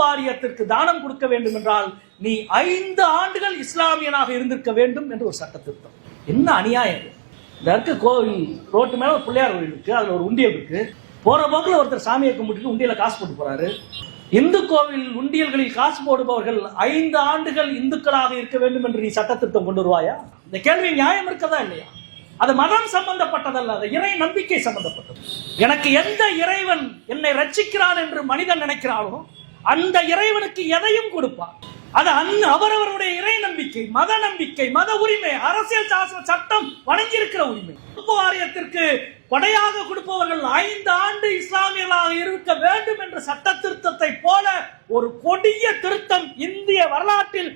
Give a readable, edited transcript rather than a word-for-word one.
வாரியத்திற்கு தானம் கொடுக்க வேண்டும் என்றால் நீ 5 ஆண்டுகள் இஸ்லாமியனாக இருந்திருக்க வேண்டும் என்று ஒரு சட்ட திருத்தம். என்ன அநியாயம்! இந்த இருக்க கோவில் ரோட்டு மேல ஒரு பிள்ளையார் கோவில் இருக்கு, அதுல ஒரு உண்டியல் இருக்கு. போற போக்கில் ஒருத்தர் சாமியை கும்பிட்டு உண்டியல காசு போட்டு போறாரு. இந்து கோவில் உண்டியல்களில் காசு போடுபவர்கள் 5 ஆண்டுகள் இந்துக்களாக இருக்க வேண்டும் என்று நீ சட்ட திருத்தம் கொண்டு வருவாயா? இந்த கேள்வி நியாயம் இருக்கதா இல்லையா? அது மதம் சம்பந்தப்பட்டதல்ல, அது இறை நம்பிக்கை சம்பந்தப்பட்டது. எனக்கு எந்த இறைவன் என்னை ரட்சிக்கிறான் என்று மனிதன் நினைக்கிறானோ அந்த இறைவனுக்கு எதையும் கொடுப்பான். அது அவரவருடைய இறை நம்பிக்கை, மத நம்பிக்கை, மத உரிமை, அரசியல் சாசன சட்டம் வழங்கியிருக்கிற உரிமை. வாரியத்திற்கு கொடையாக கொடுப்பவர்கள் 5 ஆண்டு இஸ்லாமியர்களாக இருக்க வேண்டும் என்ற சட்ட திருத்தத்தை போல ஒரு கொடிய திருத்தம் இந்திய வரலாற்றில்